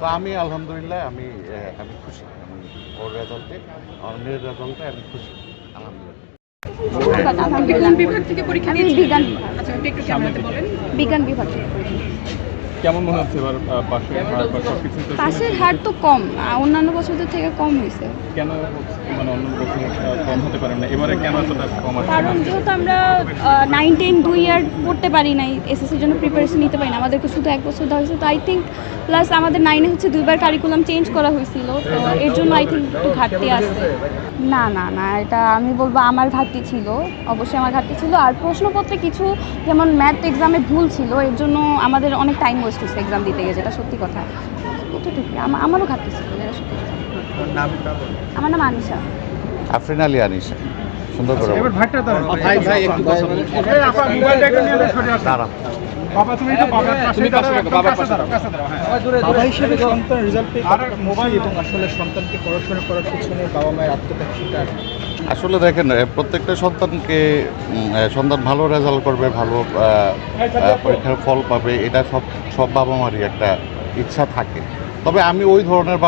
তো আমি আলহামদুলিল্লাহ আমি খুশি। আমি ওর রেজাল্টে, আমার মেয়ের রেজাল্টে আমি খুশি আলহামদুলিল্লাহ। আপনি কোন বিভাগ থেকে পরীক্ষা আমি দিয়েছেন? বিজ্ঞান আচ্ছা, একটু একটু ক্যামেরাতে বলেন। বিজ্ঞান বিভাগ থেকে পড়েছি। কেমন মনে হচ্ছে এবার পাশের হার বা সবকিছু তো পাশের শুনেছি হার তো কম, অন্যান্য বছরদের থেকে কম হয়েছে। কেন হচ্ছে? মানে অন্য বছর কম হতে পারে না, এবারে কেন এতটা কম আসছে? কারণ যেহেতু আমরা 9-10 2 ইয়ার পড়তে পারি নাই, এসএসসির জন্য প্রিপারেশন নিতে পারি না, আমাদেরকে শুধু 1 বছর দেওয়া হয়েছে। তো আই থিঙ্ক প্লাস আমাদের 9-এ হচ্ছে 2বার কারিকুলাম চেঞ্জ করা হয়েছিল, তো এর জন্য আই থিঙ্ক একটু ঘাটতি আছে। না না না, এটা আমি বলবো আমার ঘাটতি ছিল, অবশ্যই আমার ঘাটতি ছিল। আর প্রশ্নপত্রে কিছু যেমন ম্যাথ এক্সামে ভুল ছিল, এর জন্য আমাদের অনেক টাইম ওয়েস্ট হয়েছে এক্সাম দিতে গিয়ে, যেটা সত্যি কথা। কতটুকু আমারও ঘাটতি ছিল, যেটা সত্যি কথা। আমার নাম আনিশা। আফরিন আলী আনিশা, সুন্দর করে এবার ভাইটা দাঁড়ান। ভাই একটু কথা বলুন। এই আপা মোবাইলটা একটু নিয়ে সরে আসুন। দাঁড়ান। বাবা তুমি তো বাবার পাশে তুমি কাছে দাঁড়াও, থাকো, বাবার কাছে পাশে দাঁড়াও, কাছে দাঁড়াও, হ্যাঁ। বাবা হিসেবে সন্তান রেজাল্ট পেয়ে আর কতটা মোবাইল খুশি এবং আসলে সন্তানকে পড়াশোনা করার পিছনে বাবা মায়ের আত্মত্যাগ স্বীকার। আসলে দেখেন, প্রত্যেকটা সন্তানকে সন্তান ভালো রেজাল্ট করবে, ভালো পরীক্ষার ফল পাবে, এটা সব বাবা মারই একটা ইচ্ছা থাকে। তবে আমি ওই ধরনের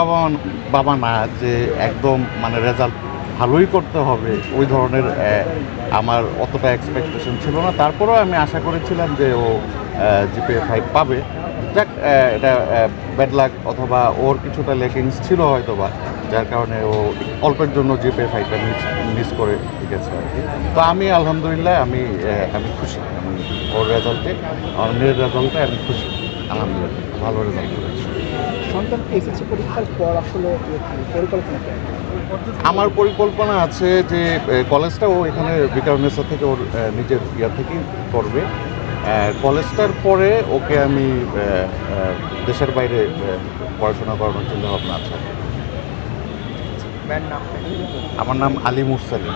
বাবা না যে একদম মানে রেজাল্ট ভালোই করতে হবে, ওই ধরনের আমার অতটা এক্সপেকটেশন ছিল না। তারপরেও আমি আশা করেছিলাম যে ও জিপিএ 5 পাবে। যাক, এটা ব্যাড লাক অথবা ওর কিছুটা লেকিংস ছিল হয়তো বা, যার কারণে ও অল্পের জন্য জিপিএ 5টা মিস করে গেছে আর কি। তো আমি আলহামদুলিল্লাহ আমি খুশি। আমি ওর রেজাল্টে, আমার মেয়ের রেজাল্টে আমি খুশি আলহামদুলিল্লাহ, ভালো রেজাল্ট করেছি। সন্তান এসএসসি পরীক্ষার পর আসলে পরিকল্পনা কি? আমার পরিকল্পনা আছে যে কলেজটা ও এখানে বিকারনেসা থেকে ওর নিজের ইয়া থেকেই করবে। কলেজটার পরে ওকে আমি দেশের বাইরে পড়াশোনা করানোর চিন্তা ভাবনা আছে। আমার নাম আলী মুরসালিম।